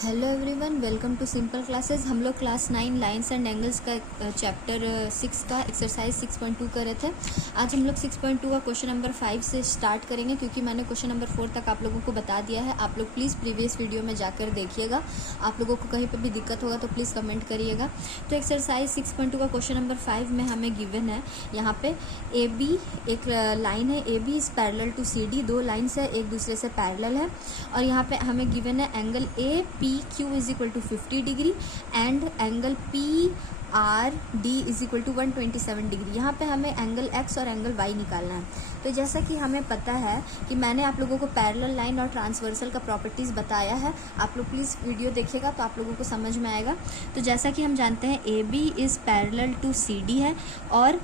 Hello everyone, welcome to simple classes. हम लोग class 9 lines and angles का chapter 6 का एक्सरसाइज 6.2 कर रहे थे। आज हम लोग 6.2 का क्वेश्चन नंबर 5 से स्टार्ट करेंगे, क्योंकि मैंने क्वेश्चन नंबर 4 तक आप लोगों को बता दिया है। आप लोग प्लीज़ प्रीवियस वीडियो में जाकर देखिएगा। आप लोगों को कहीं पर भी दिक्कत होगा तो प्लीज़ कमेंट करिएगा। तो एक्सरसाइज 6.2 का क्वेश्चन नंबर 5 में हमें गिवन है यहाँ पे ए बी, एक लाइन है A B is parallel to C D. दो लाइन्स है, एक दूसरे से पैरेलल है, और यहाँ पे हमें गिवन है angle A P Q is equal to 50 degree and angle P R D is equal to 127 degree. यहाँ पे हमें एंगल एक्स और एंगल वाई निकालना है। तो जैसा कि हमें पता है कि मैंने आप लोगों को पैरेलल लाइन और ट्रांसवर्सल का प्रॉपर्टीज़ बताया है। आप लोग प्लीज़ वीडियो देखिएगा तो आप लोगों को समझ में आएगा। तो जैसा कि हम जानते हैं A B is parallel to C D है, और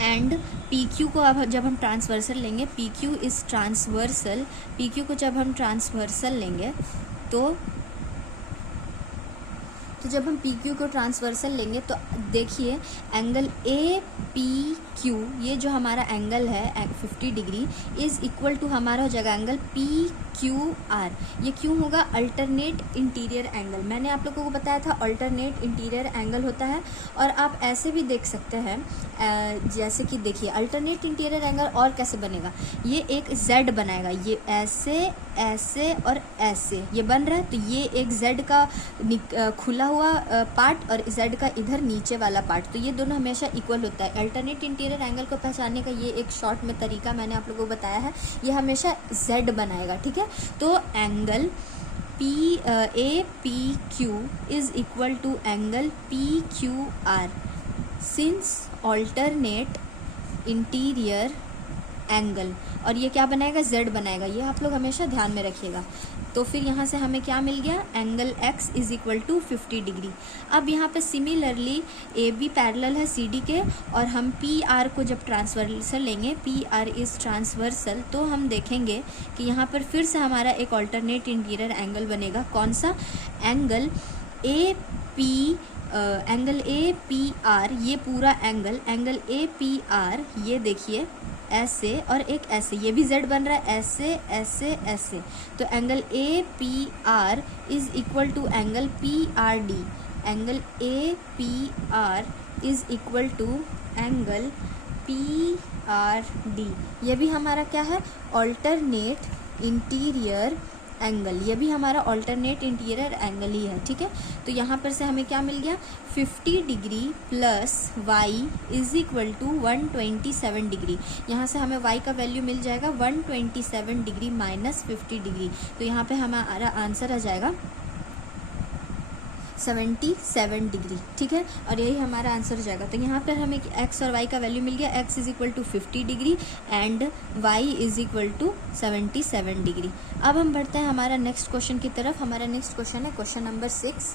एंड पी क्यू को अब जब हम ट्रांसवर्सल लेंगे, P Q is transversal, P Q को जब हम ट्रांसवर्सल लेंगे तो जब हम पी क्यू को ट्रांसवर्सल लेंगे तो देखिए एंगल ए पी क्यू, ये जो हमारा एंगल है 50 डिग्री इज़ इक्वल टू हमारा हो जाएगा एंगल पी क्यू आर। ये क्यों होगा? Alternate interior angle. मैंने आप लोगों को बताया था अल्टरनेट इंटीरियर एंगल होता है, और आप ऐसे भी देख सकते हैं जैसे कि देखिए अल्टरनेट इंटीरियर एंगल और कैसे बनेगा। ये एक जेड बनाएगा, ये ऐसे ऐसे और ऐसे ये बन रहा है, तो ये एक जेड का खुला हुआ पार्ट और जेड का इधर नीचे वाला पार्ट, तो ये दोनों हमेशा इक्वल होता है। अल्टरनेट इंटीरियर एंगल को पहचानने का ये एक शॉर्ट में तरीका मैंने आप लोगों को बताया है। ये हमेशा जेड बनाएगा, ठीक है। तो angle P A P Q is equal to angle P Q R since alternate interior angle, और ये क्या बनाएगा? जेड बनाएगा। ये आप लोग हमेशा ध्यान में रखिएगा। तो फिर यहाँ से हमें क्या मिल गया? Angle X is equal to 50 degree. अब यहाँ पे सिमिलरली ए बी पैरेलल है सी डी के, और हम पी आर को जब ट्रांसवर्सल लेंगे, पी आर इज ट्रांसवर्सल, तो हम देखेंगे कि यहाँ पर फिर से हमारा एक ऑल्टरनेट इंटीरियर एंगल बनेगा। कौन सा? Angle A P P R, ये पूरा एंगल ए पी आर, ये देखिए ऐसे और एक ऐसे, ये भी जेड बन रहा है, ऐसे ऐसे ऐसे। तो angle A P R is equal to angle P R D. Angle A P R is equal to angle P R D. ये भी हमारा क्या है? Alternate interior angle. ये भी हमारा ऑल्टरनेट इंटीरियर एंगल ही है, ठीक है। तो यहाँ पर से हमें क्या मिल गया? 50 degree plus Y is equal to 127 degree. यहाँ से हमें वाई का वैल्यू मिल जाएगा 127 डिग्री माइनस 50 डिग्री। तो यहाँ पे हमारा आंसर आ जाएगा 77 डिग्री, ठीक है। और यही हमारा आंसर हो जाएगा। तो यहाँ पर हमें एक्स और वाई का वैल्यू मिल गया। X is equal to 50 degree and Y is equal to 77 degree. अब हम बढ़ते हैं हमारा नेक्स्ट क्वेश्चन की तरफ। हमारा नेक्स्ट क्वेश्चन है क्वेश्चन नंबर 6।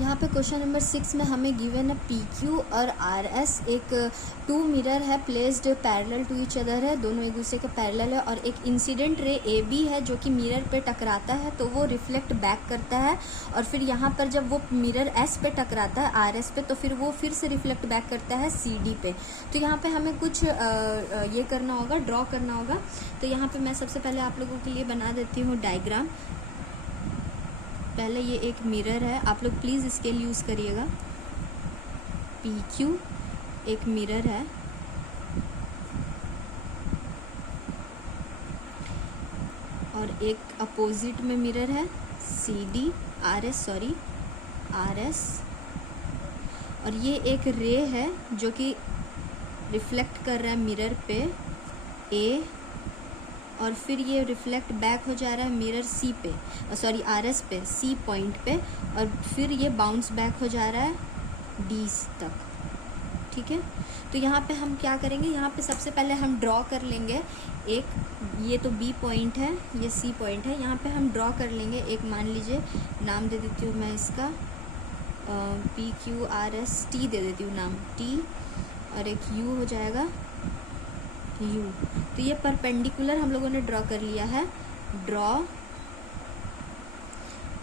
यहाँ पे क्वेश्चन नंबर 6 में हमें गिवन है पी क्यू और आर एस, एक टू मिरर है placed parallel to each other है, दोनों एक दूसरे के पैरेलल है, और एक इंसिडेंट रे ए बी है जो कि मिरर पे टकराता है तो वो रिफ्लेक्ट बैक करता है, और फिर यहाँ पर जब वो मिरर एस पे टकराता है आर एस पे, तो फिर वो फिर से रिफ्लेक्ट बैक करता है सी डी पे। तो यहाँ पे हमें कुछ ये करना होगा, ड्रॉ करना होगा। तो यहाँ पे मैं सबसे पहले आप लोगों के लिए बना देती हूँ डायग्राम। पहले ये एक मिरर है, आप लोग प्लीज़ स्केल यूज़ करिएगा। पी क्यू एक मिरर है, और एक अपोजिट में मिरर है सी डी आर एस, और ये एक रे है जो कि रिफ्लेक्ट कर रहा है मिरर पे ए, और फिर ये रिफ्लेक्ट बैक हो जा रहा है मिरर सी पे, आर एस पे, सी पॉइंट पे, और फिर ये बाउंस बैक हो जा रहा है डी तक, ठीक है। तो यहाँ पे हम क्या करेंगे? यहाँ पे सबसे पहले हम ड्रॉ कर लेंगे एक, ये तो बी पॉइंट है, ये सी पॉइंट है। यहाँ पे हम ड्रॉ कर लेंगे एक, मान लीजिए नाम दे देती हूँ मैं इसका P Q R S T दे देती हूँ नाम, टी, और एक यू हो जाएगा यू। तो ये परपेंडिकुलर हम लोगों ने ड्रॉ कर लिया है। ड्रॉ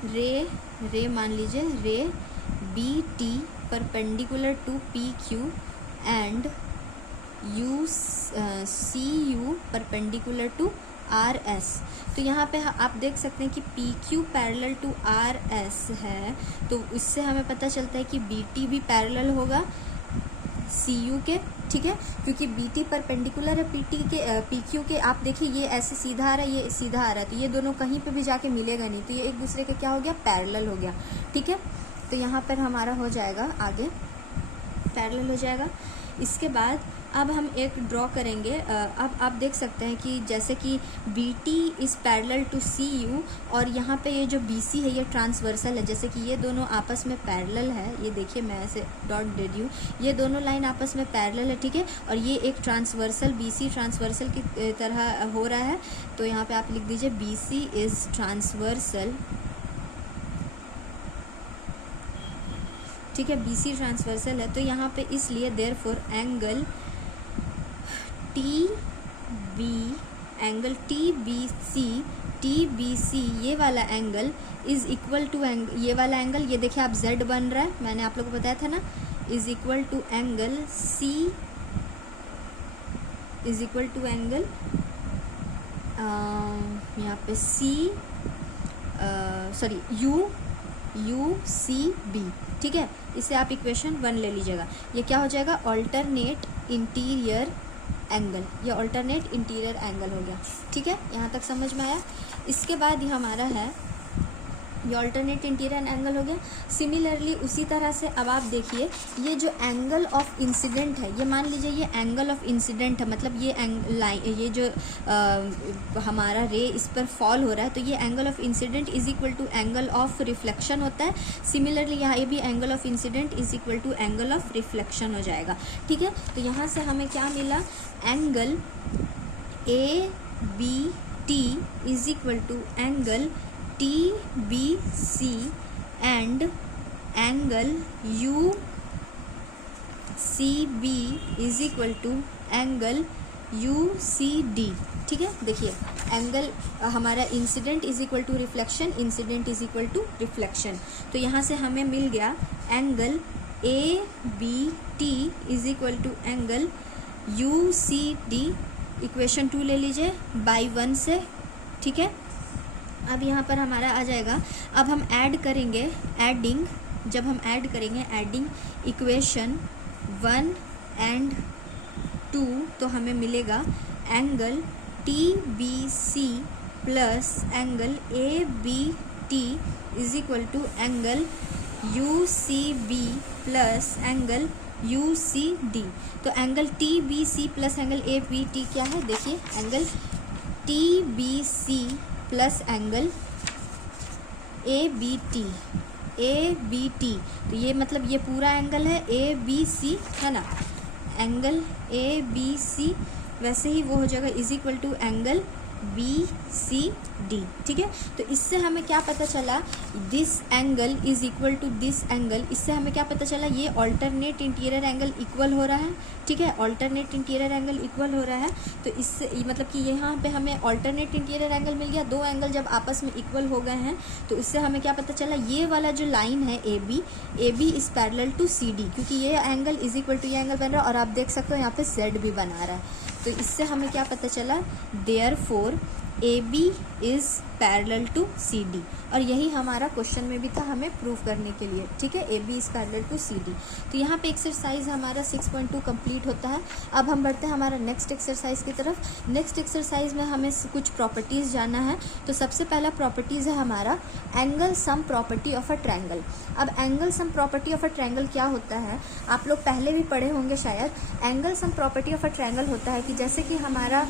रे मान लीजिए ray B T perpendicular to P Q and U C U perpendicular to R S. तो यहाँ पे आप देख सकते हैं कि P Q parallel to R S है, तो इससे हमें पता चलता है कि बी टी भी पैरेलल होगा सी यू के, ठीक है, क्योंकि बी टी परपेंडिकुलर है पी टी के, पी क्यू के। आप देखिए ये ऐसे सीधा आ रहा है, ये सीधा आ रहा है, तो ये दोनों कहीं पे भी जाके मिलेगा नहीं, तो ये एक दूसरे के क्या हो गया, पैरेलल हो गया, ठीक है। तो यहाँ पर हमारा हो जाएगा आगे पैरेलल हो जाएगा। इसके बाद अब हम एक ड्रॉ करेंगे। अब आप देख सकते हैं कि जैसे कि B T is parallel to C U, और यहाँ पे ये जो बी सी है ये ट्रांसवर्सल है, जैसे कि ये दोनों आपस में पैरेलल है। ये देखिए मैं ऐसे डॉट दे दी हूँ, ये दोनों लाइन आपस में पैरेलल है, ठीक है, और ये एक ट्रांसवर्सल बी सी ट्रांसवर्सल की तरह हो रहा है। तो यहाँ पे आप लिख दीजिए बी सी इज़ ट्रांसवर्सल, ठीक है, बी सी ट्रांसवर्सल है। तो यहाँ पे इसलिए therefore angle T B C ये वाला एंगल इज इक्वल टू ये वाला एंगल, ये देखिए आप z बन रहा है, मैंने आप लोगों को बताया था ना, is equal to angle C, is equal to angle यहाँ पे C sorry U C B, ठीक है। इसे आप इक्वेशन 1 ले लीजिएगा। ये क्या हो जाएगा, ऑल्टरनेट इंटीरियर एंगल, ये ऑल्टरनेट इंटीरियर एंगल हो गया, ठीक है, यहाँ तक समझ में आया। इसके बाद ये हमारा है, ये ऑल्टरनेट इंटीरियर एंगल हो गया। सिमिलरली उसी तरह से अब आप देखिए ये जो एंगल ऑफ इंसिडेंट है, ये मान लीजिए ये एंगल ऑफ इंसिडेंट है, मतलब ये जो हमारा रे इस पर फॉल हो रहा है, तो ये angle of incident is equal to angle of reflection होता है। सिमिलरली यहाँ ये भी angle of incident is equal to angle of reflection हो जाएगा, ठीक है। तो यहाँ से हमें क्या मिला, angle A B T is equal to angle T B C and angle U C B is equal to angle U C D, ठीक है। देखिए एंगल हमारा incident is equal to reflection, incident is equal to reflection. तो यहाँ से हमें मिल गया angle A B T is equal to angle U C D, equation 2 ले लीजिए बाई 1 से, ठीक है। अब यहाँ पर हमारा आ जाएगा, अब हम ऐड करेंगे, जब हम ऐड करेंगे एडिंग इक्वेशन 1 एंड 2, तो हमें मिलेगा angle T B C plus angle A B T is equal to angle U C B plus angle U C D. तो angle T B C plus angle A B T क्या है, देखिए angle T B C plus angle A B T, तो ये मतलब ये पूरा angle है ए बी सी, है ना, एंगल ए बी सी, वैसे ही वो हो जाएगा is equal to angle B C D, ठीक है। तो इससे हमें क्या पता चला, this angle is equal to this angle, इससे हमें क्या पता चला, ये ऑल्टरनेट इंटीरियर एंगल इक्वल हो रहा है, ठीक है, ऑल्टरनेट इंटीरियर एंगल इक्वल हो रहा है। तो इससे मतलब कि यहाँ पे हमें ऑल्टरनेट इंटीरियर एंगल मिल गया, दो एंगल जब आपस में इक्वल हो गए हैं, तो इससे हमें क्या पता चला, ये वाला जो लाइन है A B is parallel to C D, क्योंकि ये एंगल इज इक्वल टू ये एंगल बन रहा है, और आप देख सकते हो यहाँ पे जेड भी बना रहा है। तो इससे हमें क्या पता चला, therefore A B is parallel to C D, और यही हमारा क्वेश्चन में भी था हमें प्रूव करने के लिए, ठीक है, A B is parallel to C D. तो यहाँ पे एक्सरसाइज हमारा 6.2 कंप्लीट होता है। अब हम बढ़ते हैं हमारा नेक्स्ट एक्सरसाइज की तरफ। नेक्स्ट एक्सरसाइज में हमें कुछ प्रॉपर्टीज़ जानना है। तो सबसे पहला प्रॉपर्टीज़ है हमारा angle sum property of a triangle. अब angle sum property of a triangle क्या होता है, आप लोग पहले भी पढ़े होंगे शायद। Angle sum property of a triangle होता है कि जैसे कि हमारा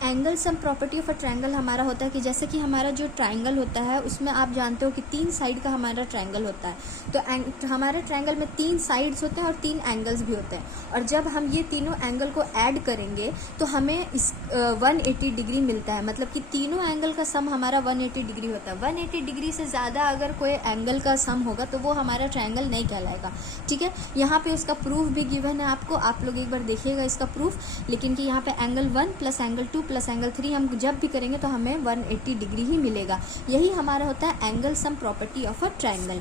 angle sum property of a triangle हमारा होता है कि जैसे कि हमारा जो ट्रायंगल होता है उसमें आप जानते हो कि 3 साइड का हमारा ट्रायंगल होता है। तो हमारे ट्रायंगल में 3 साइड्स होते हैं और 3 एंगल्स भी होते हैं, और जब हम ये तीनों एंगल को ऐड करेंगे तो हमें इस 180 डिग्री मिलता है, मतलब कि तीनों एंगल का सम हमारा 180 डिग्री होता है। 180 डिग्री से ज़्यादा अगर कोई एंगल का सम होगा तो वो हमारा ट्रायंगल नहीं कहलाएगा, ठीक है। यहाँ पे उसका प्रूफ भी गिवन है आपको, आप लोग एक बार देखिएगा इसका प्रूफ। लेकिन कि यहाँ पे angle 1 plus angle 2 plus angle 3 हम जब भी करेंगे तो हमें 180 डिग्री ही मिलेगा। यही हमारा होता है angle sum property of a triangle,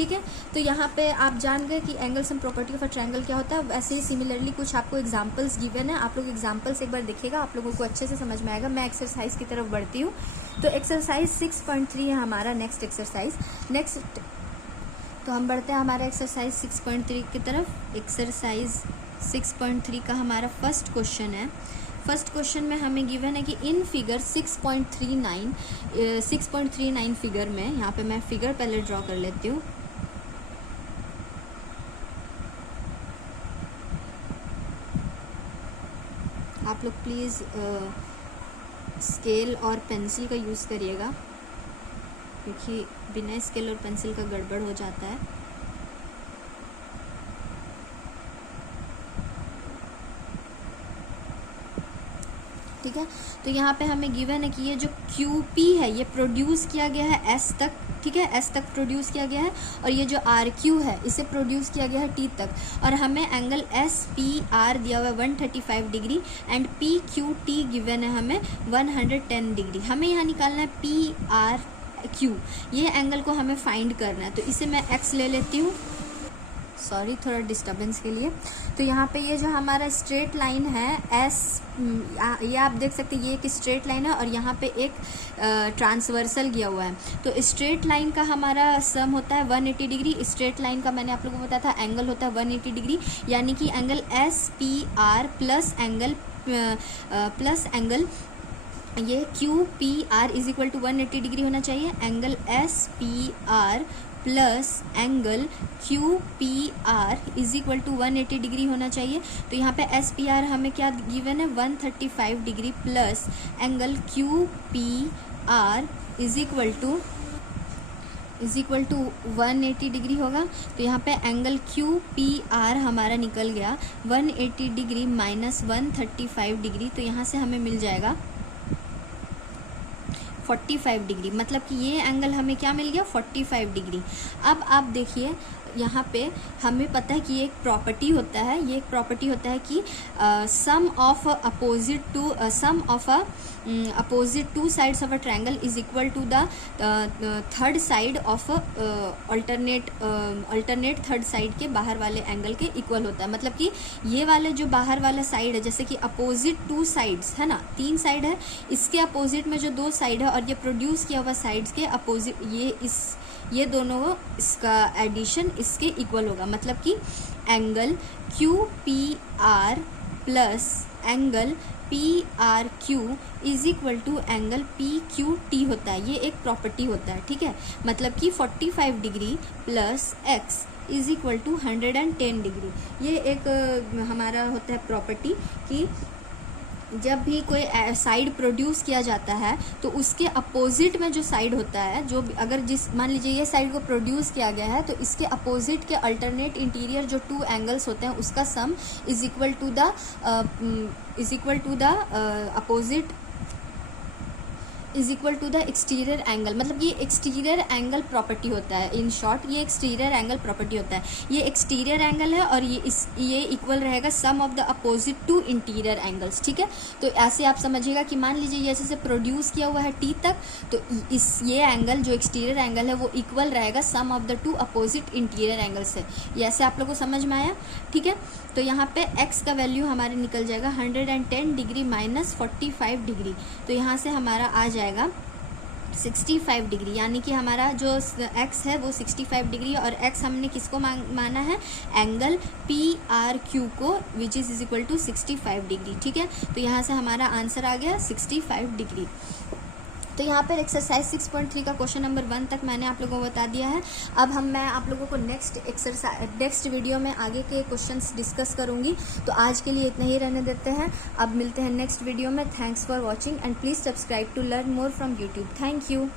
ठीक है। तो यहाँ पे आप जान गए कि angle sum property of a triangle क्या होता है। वैसे ही सिमिलरली कुछ आपको एग्जांपल्स गिवन है, आप लोग एग्जांपल्स एक बार देखिएगा, आप लोगों को अच्छे से समझ में आएगा। मैं एक्सरसाइज की तरफ बढ़ती हूँ। तो एक्सरसाइज 6.3 है हमारा नेक्स्ट एक्सरसाइज। तो हम बढ़ते हैं हमारा एक्सरसाइज 6.3 की तरफ। एक्सरसाइज 6.3 का हमारा फर्स्ट क्वेश्चन है। फर्स्ट क्वेश्चन में हमें गिवन है कि इन फिगर 6.39 फिगर में, यहाँ पे मैं फिगर पहले ड्रॉ कर लेती हूँ। आप लोग प्लीज़ स्केल और पेंसिल का यूज़ करिएगा, क्योंकि बिना स्केल और पेंसिल का गड़बड़ हो जाता है। ठीक है। तो यहाँ पे हमें गिवन है कि ये जो QP है ये प्रोड्यूस किया गया है S तक, ठीक है, S तक प्रोड्यूस किया गया है, और ये जो RQ है इसे प्रोड्यूस किया गया है T तक, और हमें एंगल SPR दिया हुआ है 135 डिग्री एंड PQT गिवन है हमें 110 डिग्री। हमें यहाँ निकालना है PRQ, ये एंगल को हमें फाइंड करना है। तो इसे मैं X ले लेती हूँ, सॉरी थोड़ा डिस्टर्बेंस के लिए। तो यहाँ पे ये जो हमारा स्ट्रेट लाइन है ये आप देख सकते हैं, ये एक स्ट्रेट लाइन है और यहाँ पे एक ट्रांसवर्सल गया हुआ है। तो स्ट्रेट लाइन का हमारा सम होता है 180 डिग्री। स्ट्रेट लाइन का मैंने आप लोगों को बताया था एंगल होता है 180 डिग्री, यानी कि एंगल SPR प्लस एंगल ये QPR is equal to 180 degree होना चाहिए। Angle SPR plus angle QPR is equal to 180 degree होना चाहिए। तो यहाँ पे SPR हमें क्या गिवन है 135 degree plus angle QPR is equal to 180 degree होगा। तो यहाँ पे एंगल QPR हमारा निकल गया 180 डिग्री माइनस 135 डिग्री, तो यहाँ से हमें मिल जाएगा 45 डिग्री। मतलब कि ये एंगल हमें क्या मिल गया 45 डिग्री। अब आप देखिए यहाँ पे हमें पता है कि ये एक प्रॉपर्टी होता है, ये एक प्रॉपर्टी होता है कि sum of opposite two sides of a triangle is equal to the third side of alternate third side के बाहर वाले एंगल के इक्वल होता है। मतलब कि ये वाले जो बाहर वाला साइड है, जैसे कि अपोजिट टू साइड्स है ना, 3 साइड है, इसके अपोजिट में जो 2 साइड है और ये प्रोड्यूस किया हुआ साइड्स के अपोजिट, ये दोनों इसका एडिशन इसके इक्वल होगा। मतलब कि angle QPR plus angle PRQ is equal to angle PQT होता है। ये एक प्रॉपर्टी होता है, ठीक है। मतलब कि 45 degree plus X is equal to 110 degree. ये एक हमारा होता है प्रॉपर्टी कि जब भी कोई साइड प्रोड्यूस किया जाता है तो उसके अपोजिट में जो साइड होता है, जो अगर मान लीजिए ये साइड को प्रोड्यूस किया गया है तो इसके अपोजिट के अल्टरनेट इंटीरियर जो 2 एंगल्स होते हैं उसका sum is equal to the opposite is equal to the exterior angle. मतलब ये एक्सटीरियर एंगल प्रॉपर्टी होता है। इन शॉर्ट ये एक्सटीरियर एंगल प्रॉपर्टी होता है। ये एक्सटीरियर एंगल है और ये इक्वल रहेगा sum of the opposite two interior angles, ठीक है। तो ऐसे आप समझिएगा कि मान लीजिए ये जैसे प्रोड्यूस किया हुआ है T तक, तो ये एंगल जो एक्सटीरियर एंगल है वो इक्वल रहेगा sum of the 2 opposite interior angle से। ये ऐसे आप लोगों को समझ में आया, ठीक है। तो यहाँ पे X का वैल्यू हमारे निकल जाएगा 110 डिग्री माइनस 45 डिग्री। तो यहाँ से हमारा आ जाएगा 65 डिग्री, यानी कि हमारा जो X है वो 65 डिग्री और X हमने किसको माना है, एंगल PRQ को, which is equal to 65 degree, ठीक है। तो यहाँ से हमारा आंसर आ गया 65 डिग्री। तो यहाँ पर एक्सरसाइज 6.3 का क्वेश्चन नंबर 1 तक मैंने आप लोगों को बता दिया है। अब मैं आप लोगों को नेक्स्ट वीडियो में आगे के क्वेश्चंस डिस्कस करूँगी। तो आज के लिए इतना ही रहने देते हैं, अब मिलते हैं नेक्स्ट वीडियो में। Thanks for watching and please subscribe to learn more from YouTube. Thank you.